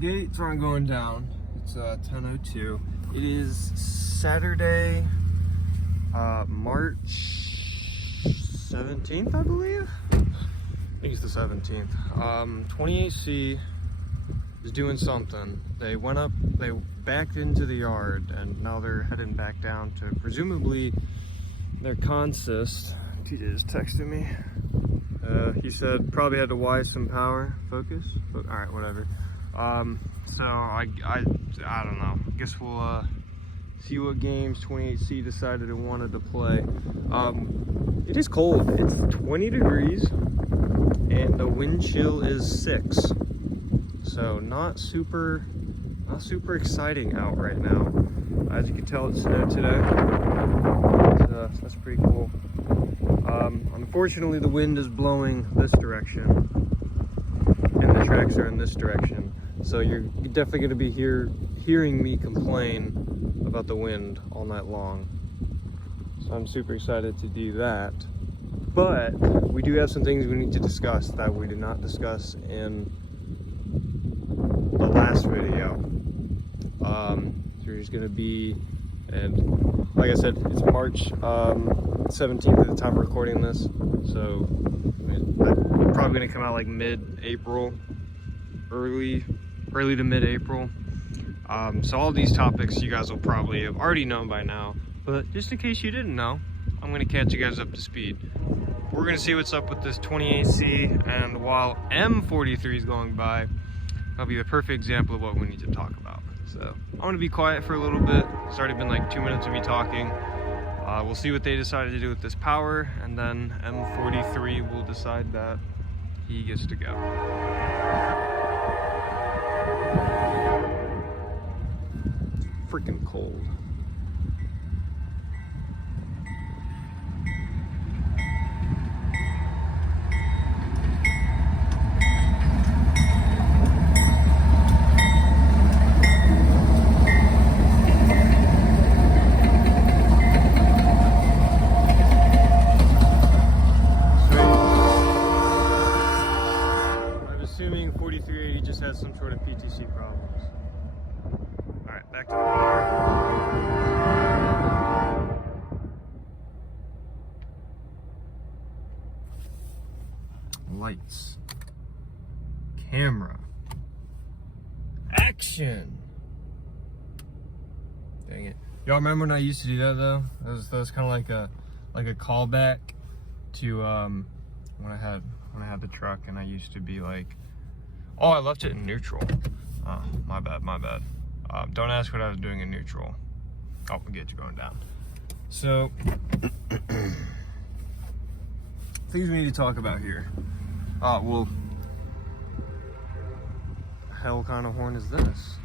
gates aren't going down. It's 10:02. It is Saturday, March 17th, I believe. I think it's the 17th. 28C is doing something. They went up, they backed into the yard, and now they're heading back down to presumably their consist. TJ just texted me. He said probably had to wire some power. Focus? All right, whatever. So I don't know. I guess we'll see what games 28C decided it wanted to play. It is cold. It's 20 degrees and the wind chill is 6. So not super exciting out right now. As you can tell, it snowed today. So that's pretty cool. Unfortunately, the wind is blowing this direction, and the tracks are in this direction. So you're definitely going to be hearing me complain about the wind all night long. So I'm super excited to do that. But we do have some things we need to discuss that we did not discuss in the last video. So there's going to be, and like I said, it's March 17th at the time of recording this, so it's probably going to come out like mid-April, early to mid-April. So all these topics you guys will probably have already known by now, but just in case you didn't know, I'm going to catch you guys up to speed. We're going to see what's up with this 28C, and while M43 is going by, that'll be the perfect example of what we need to talk about. So I'm going to be quiet for a little bit. It's already been like 2 minutes of me talking. We'll see what they decided to do with this power, and then M43 will decide that he gets to go. Freaking cold. Assuming 4380 just has some sort of PTC problems. Alright, back to the car. Lights. Camera. Action! Dang it. Y'all remember when I used to do that though? That was kind of like a callback to when I had the truck, and I used to be like, oh, I left it in neutral. Oh, my bad. Don't ask what I was doing in neutral. Oh, we'll get you going down. So, things we need to talk about here. Well, hell kind of horn is this?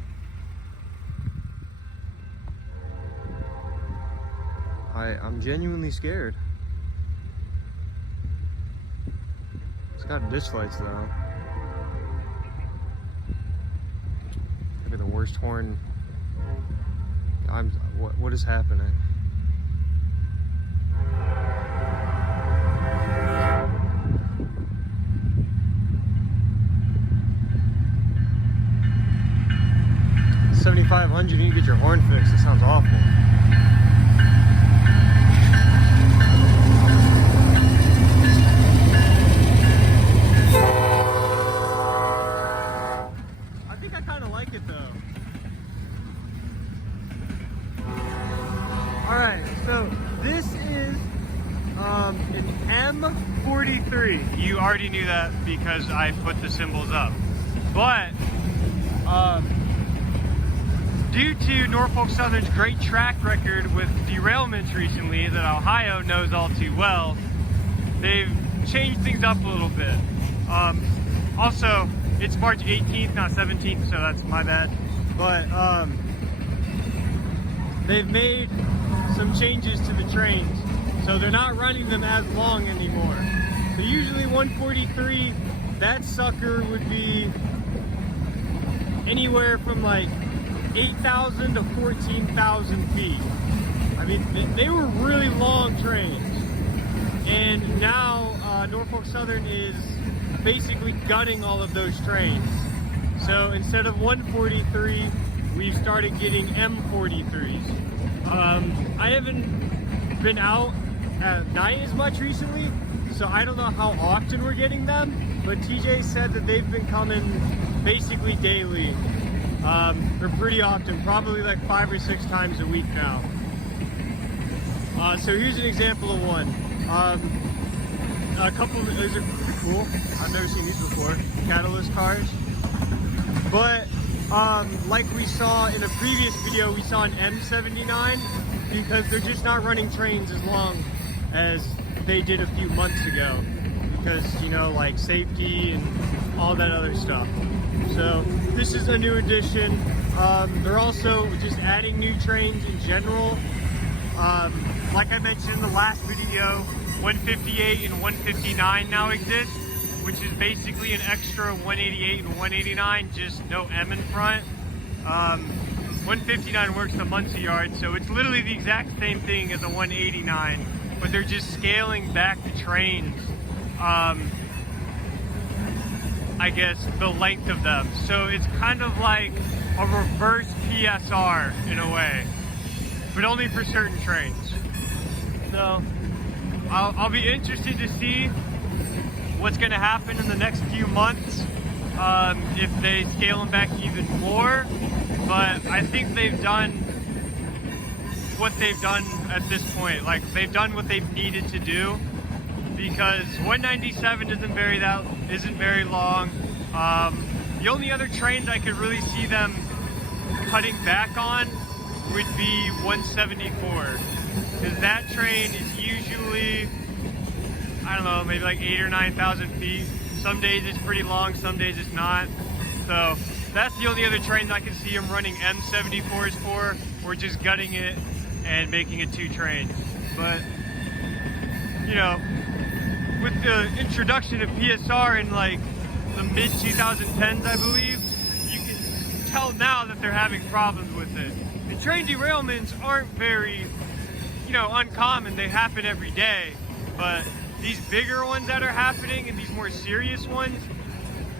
I'm genuinely scared. It's got ditch lights though. Maybe the worst horn. What is happening? $7,500, you need to get your horn fixed. That sounds awful. Alright, so this is an M43. You already knew that because I put the symbols up. But due to Norfolk Southern's great track record with derailments recently that Ohio knows all too well, they've changed things up a little bit. Also, it's March 18th, not 17th, so that's my bad. But they've made some changes to the trains, so they're not running them as long anymore. So usually 143, that sucker would be anywhere from like 8,000 to 14,000 feet. I mean, they were really long trains, and now Norfolk Southern is basically gutting all of those trains. So instead of 143, we've started getting M43s. I haven't been out at night as much recently, so I don't know how often we're getting them, but TJ said that they've been coming basically daily, or pretty often, probably like 5 or 6 times a week now. So here's an example of one. A couple of these are pretty cool. I've never seen these before, catalyst cars. But like we saw in a previous video, we saw an M79 because they're just not running trains as long as they did a few months ago because, you know, like safety and all that other stuff. So this is a new addition. They're also just adding new trains in general. Like I mentioned in the last video, 158 and 159 now exist, which is basically an extra 188 and 189, just no M in front. 159 works the Muncie yard, so it's literally the exact same thing as a 189, but they're just scaling back the trains, I guess, the length of them. So it's kind of like a reverse PSR in a way, but only for certain trains. So I'll be interested to see what's going to happen in the next few months, if they scale them back even more. But I think they've done what they've done at this point. Like, they've done what they've needed to do, because 197 isn't very long. The only other trains I could really see them cutting back on would be 174, because that train is usually, I don't know, maybe like 8,000 or 9,000 feet. Some days it's pretty long, some days it's not. So that's the only other train that I can see them running M74s for, or just gutting it and making it 2 trains. But, you know, with the introduction of PSR in like the mid 2010s, I believe, you can tell now that they're having problems with it. And train derailments aren't very, you know, uncommon. They happen every day, but these bigger ones that are happening and these more serious ones,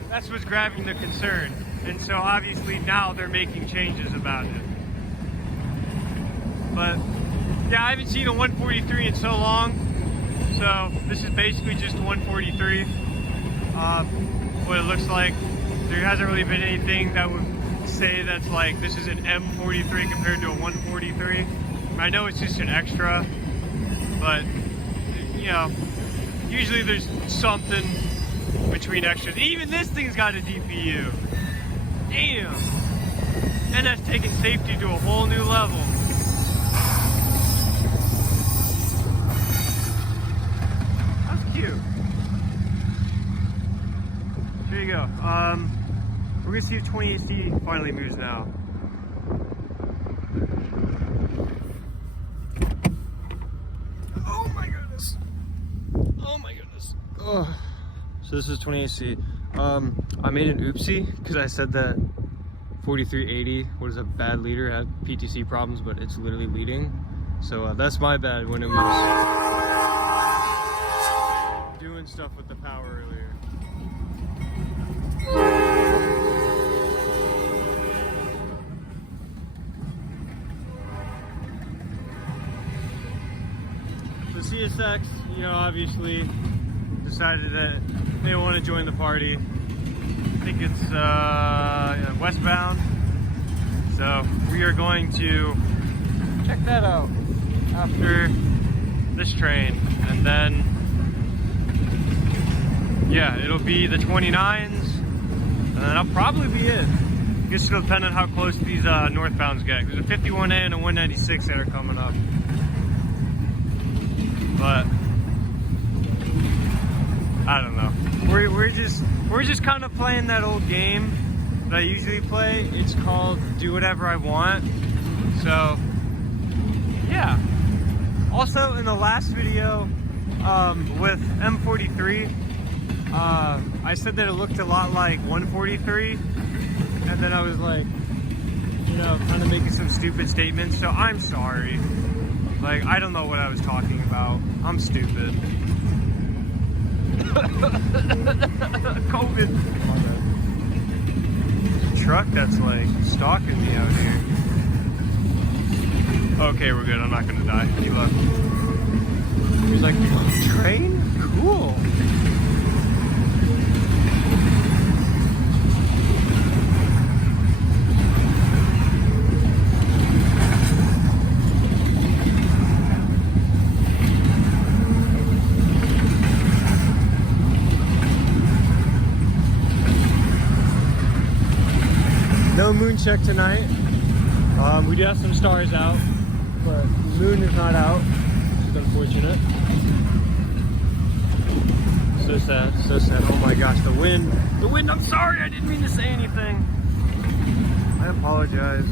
that's what's grabbing the concern. And so obviously now they're making changes about it. But yeah, I haven't seen a 143 in so long, so this is basically just 143. What it looks like, there hasn't really been anything that would say that's like this is an M43 compared to a 143. I know it's just an extra, but you know, usually there's something between extras. Even this thing's got a DPU. Damn! And that's taking safety to a whole new level. That's cute. Here you go. We're gonna see if 28C finally moves now. Oh my goodness. Oh my goodness. Oh. So this is 28C. I made an oopsie because I said that 4380 was a bad leader, had PTC problems, but it's literally leading. So that's my bad when it was doing stuff with the power earlier. So CSX, you know, obviously decided that they want to join the party. I think it's westbound. So we are going to check that out after this train, and then yeah, it'll be the 29s, and then that'll probably be it. I guess it'll depend on how close these northbounds get. There's a 51A and a 196 that are coming up, but I don't know. We're just kind of playing that old game that I usually play. It's called do whatever I want. So yeah. Also in the last video with M43, I said that it looked a lot like 143, and then I was like, you know, kind of making some stupid statements. So I'm sorry. Like, I don't know what I was talking about. I'm stupid. COVID. truck that's like stalking me out here. Okay, we're good. I'm not gonna die. He left. He's like, train? Cool. No moon check tonight. We do have some stars out, but the moon is not out. It's unfortunate. So sad, so sad. Oh my gosh, the wind. The wind, I'm sorry, I didn't mean to say anything. I apologize.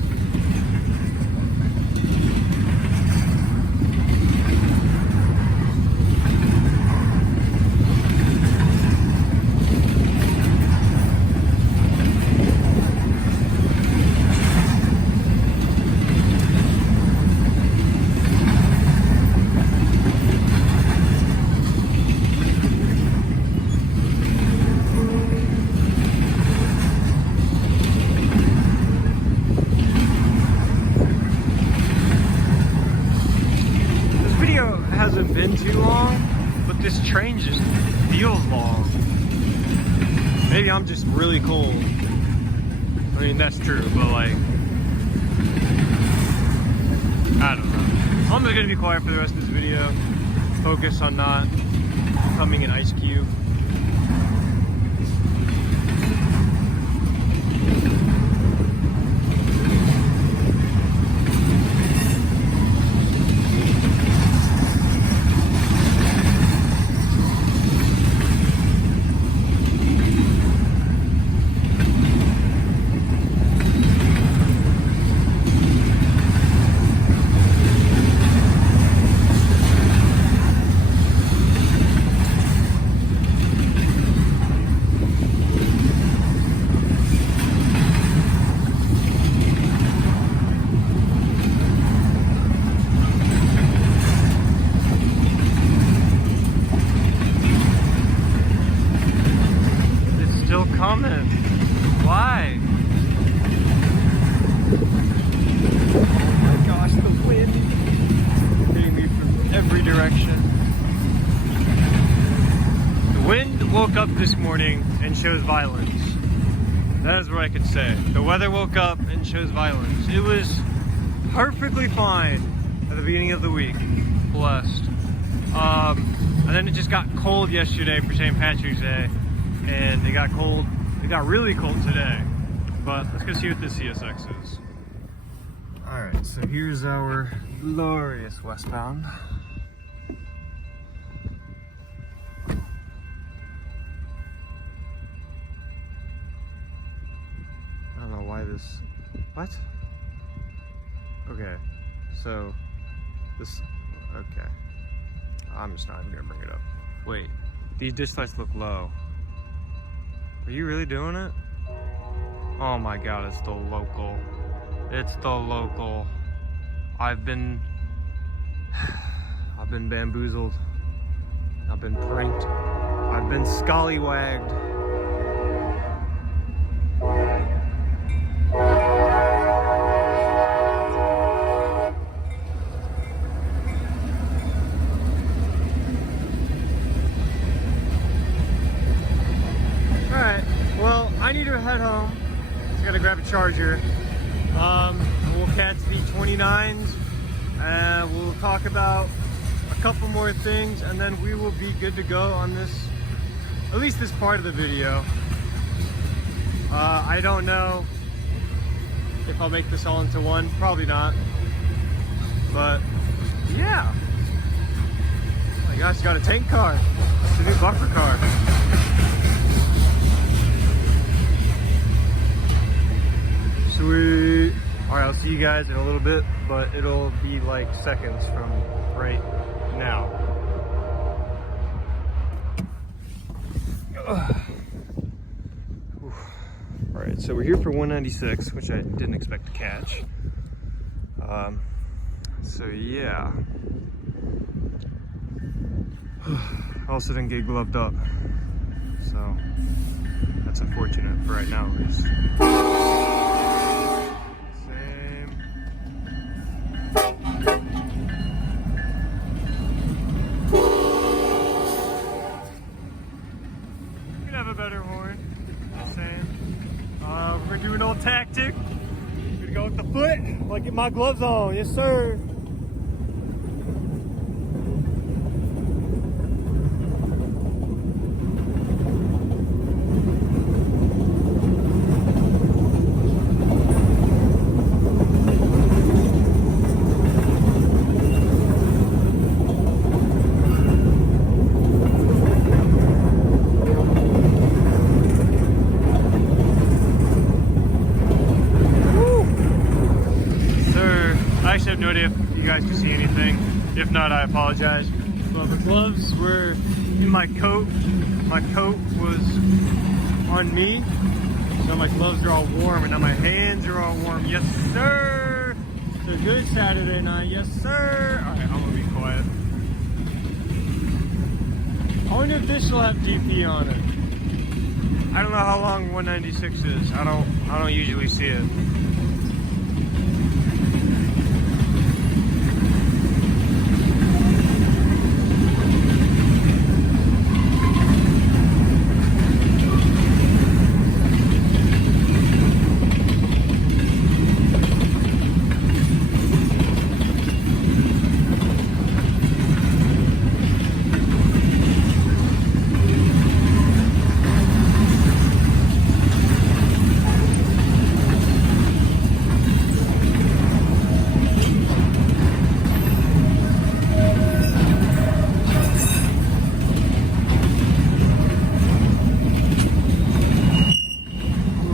Hasn't been too long, but this train just feels long. Maybe I'm just really cold. I mean, that's true, but like, I don't know. I'm just gonna be quiet for the rest of this video. Focus on not becoming an ice cube. Coming. Why? Oh my gosh, the wind hitting me from every direction. The wind woke up this morning and shows violence. That is what I can say. The weather woke up and shows violence. It was perfectly fine at the beginning of the week. Blessed. And then it just got cold yesterday for St. Patrick's Day. And it got cold. It got really cold today. But let's go see what this CSX is. Alright, so here's our glorious westbound. I don't know why this... What? Okay, so this... Okay. I'm just not even gonna bring it up. Wait, these dish lights look low. Are you really doing it? Oh my god, it's the local. It's the local. I've been bamboozled. I've been pranked. I've been scallywagged. I need to head home. Just gotta grab a charger. We'll catch the 29s and we'll talk about a couple more things and then we will be good to go on this, at least this part of the video. I don't know if I'll make this all into one, probably not. But yeah. Oh my gosh, got a tank car. It's a new buffer car. Sweet. Alright, I'll see you guys in a little bit, but it'll be like seconds from right now. Alright, so we're here for 196, which I didn't expect to catch. So yeah. Also didn't get gloved up. So that's unfortunate for right now at least. We're doing old tactic. I'm gonna go with the foot. I'm gonna get my gloves on. Yes, sir. I actually have no idea if you guys can see anything. If not, I apologize. Well, the gloves were in my coat. My coat was on me, so my gloves are all warm, and now my hands are all warm. Yes, sir! It's a good Saturday night. Yes, sir! Alright, I'm gonna be quiet. I wonder if this will have DP on it. I don't know how long 196 is. I don't usually see it.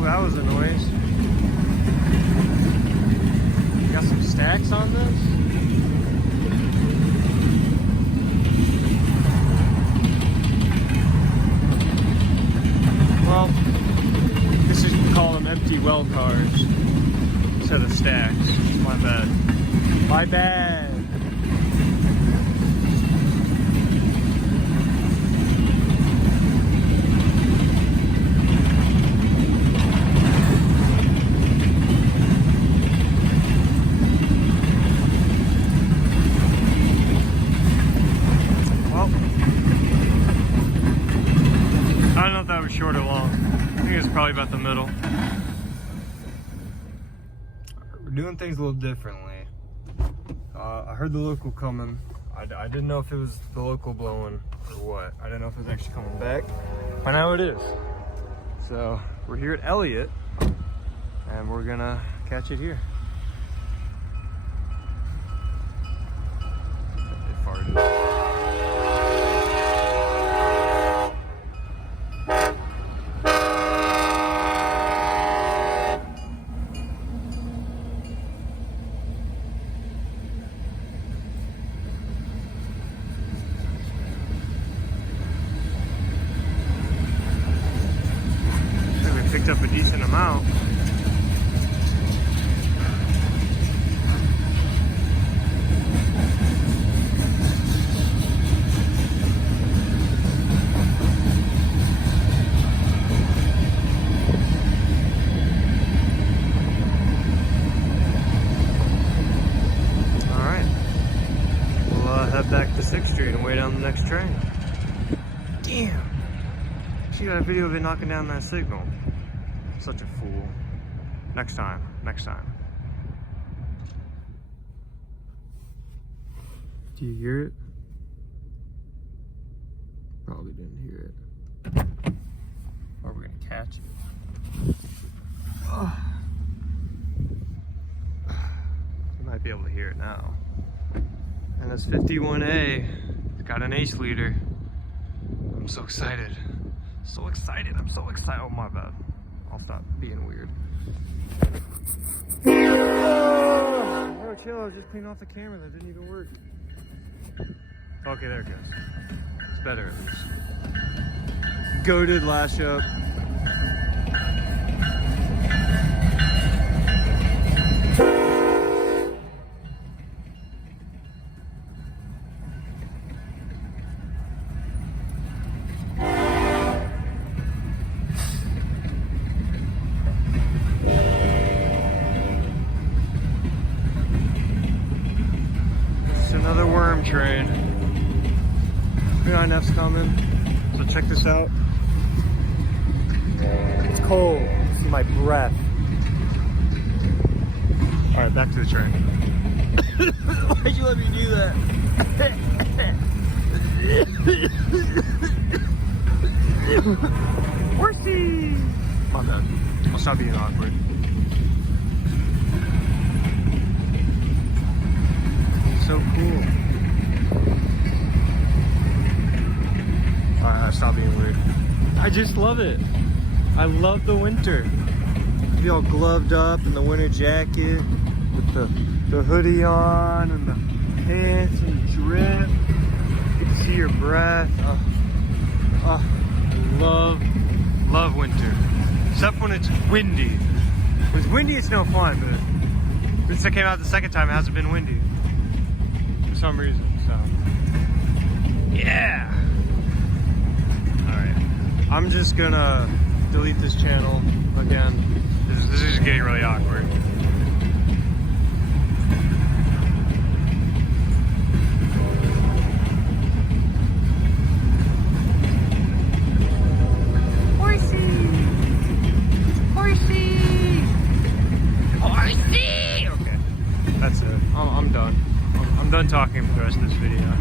That was a noise. Got some stacks on this. Well, this is, we call them empty well cars instead of stacks. My bad. My bad. I don't know if that was short or long. I think it's probably about the middle. We're doing things a little differently. I heard the local coming. I didn't know if it was the local blowing or what. I didn't know if it was actually coming back. But now it is. So we're here at Elliott, and we're gonna catch it here. It farted. Picked up a decent amount. All right, we'll head back to 6th Street and wait on the next train. Damn, she got a video of it knocking down that signal. Such a fool. Next time. Do you hear it? Probably didn't hear it. Or we're gonna catch it. Oh. You might be able to hear it now. And this 51A, it's got an ace leader. I'm so excited. I'm so excited. Oh, my bad. I'll stop being weird. Oh, chill. I was just cleaning off the camera. That didn't even work. Okay, there it goes. It's better at least. Goated lash up. Another worm train. 39F's coming. So check this out. It's cold. See my breath. Alright, back to the train. Why'd you let me do that? Horsey! My bad. I'll stop being awkward. It's so cool. Alright, stop being weird. I just love it. I love the winter. Be all gloved up in the winter jacket with the hoodie on and the pants and the drip. You can see your breath. I love winter. Except when it's windy. When it's windy, it's no fun, but since I came out the second time, it hasn't been windy. For some reason, so. Yeah! Alright. I'm just gonna delete this channel again. This is getting really awkward. Horsey! Okay, that's it. I'm done. I'm done talking for the rest of this video.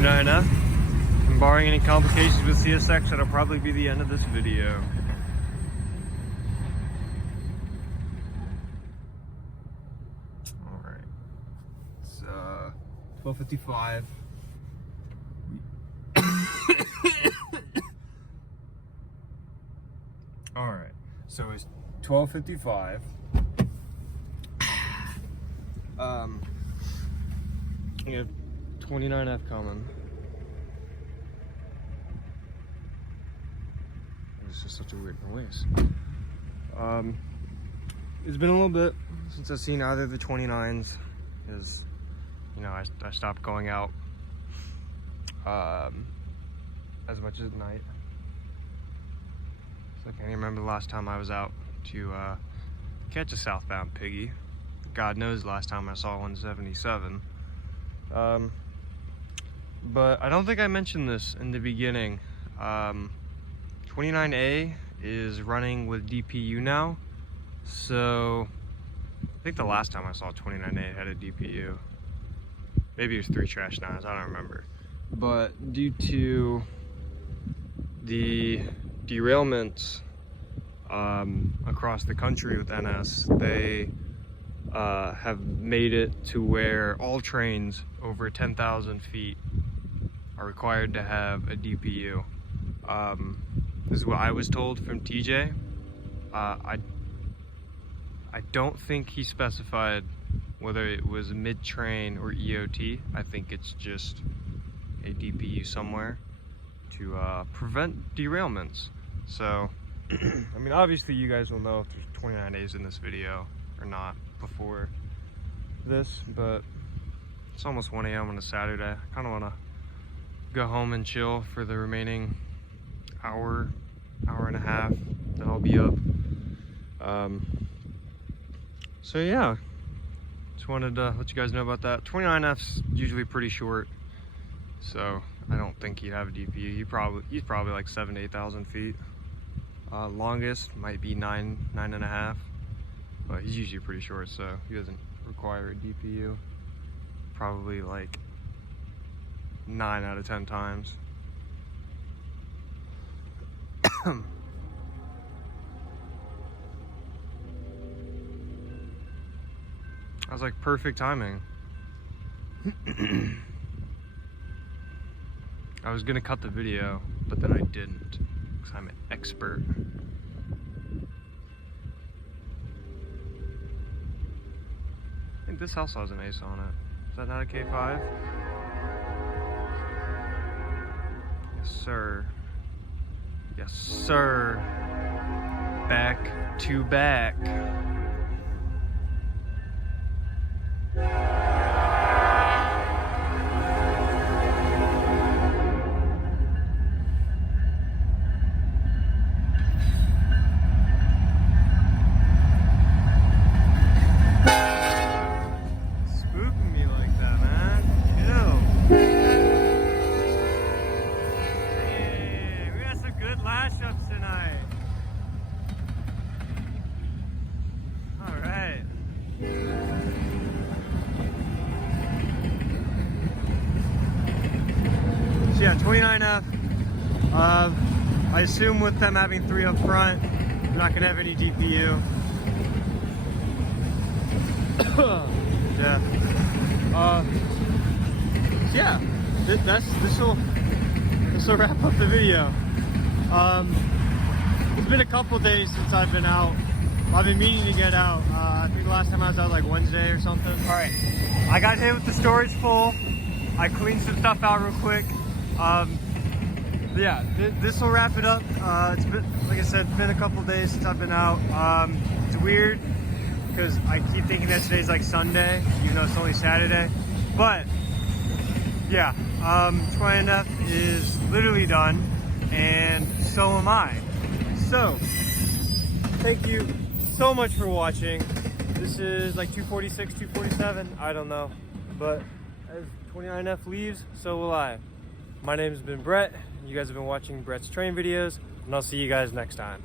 And barring any complications with CSX, that'll probably be the end of this video. Alright. It's 12:55. Alright. So it's 12:55. We have 29F coming. It's just such a weird noise. It's been a little bit since I've seen either of the 29s, because, you know, I stopped going out as much at night. So I can't even remember the last time I was out to catch a southbound piggy. God knows the last time I saw 177. But I don't think I mentioned this in the beginning. 29A is running with DPU now. So I think the last time I saw 29A had a DPU. Maybe it was 3 trash 9s, I don't remember. But due to the derailments across the country with NS, they have made it to where all trains over 10,000 feet are required to have a DPU. This is what I was told from TJ. I don't think he specified whether it was mid-train or EOT. I think it's just a DPU somewhere to prevent derailments. So, I mean, obviously you guys will know if there's 29 days in this video or not before this, but it's almost 1 a.m. on a Saturday. I kind of want to go home and chill for the remaining hour and a half that I'll be up. So yeah, just wanted to let you guys know about that. 29F's usually pretty short, so I don't think he'd have a DPU. He's probably like 7,000 to 8,000 feet. Longest might be 9.5, but he's usually pretty short, so he doesn't require a DPU. Probably like 9 out of 10 times. I was like, perfect timing. I was gonna cut the video, but then I didn't, because I'm an expert. I think this house has an ace on it. Is that not a K5? Yes, sir. Yes, sir. Back to back. Spooking me like that, man. Ew. Hey, we got some good lash ups tonight. All right. So yeah, 29F. I assume with them having 3 up front, they're not gonna have any DPU. Yeah. This will wrap up the video. It's been a couple days since I've been out. I've been meaning to get out. I think the last time I was out like Wednesday or something. All right, I got hit with the storage full. I cleaned some stuff out real quick. Yeah, this will wrap it up. It's been, like I said, it's been a couple days since I've been out. It's weird because I keep thinking that today's like Sunday, even though it's only Saturday. But yeah, 29F is literally done, and so am I. So thank you so much for watching. This is like 246, 247, I don't know. But as 29F leaves, so will I. My name has been Brett. You guys have been watching Brett's train videos, and I'll see you guys next time.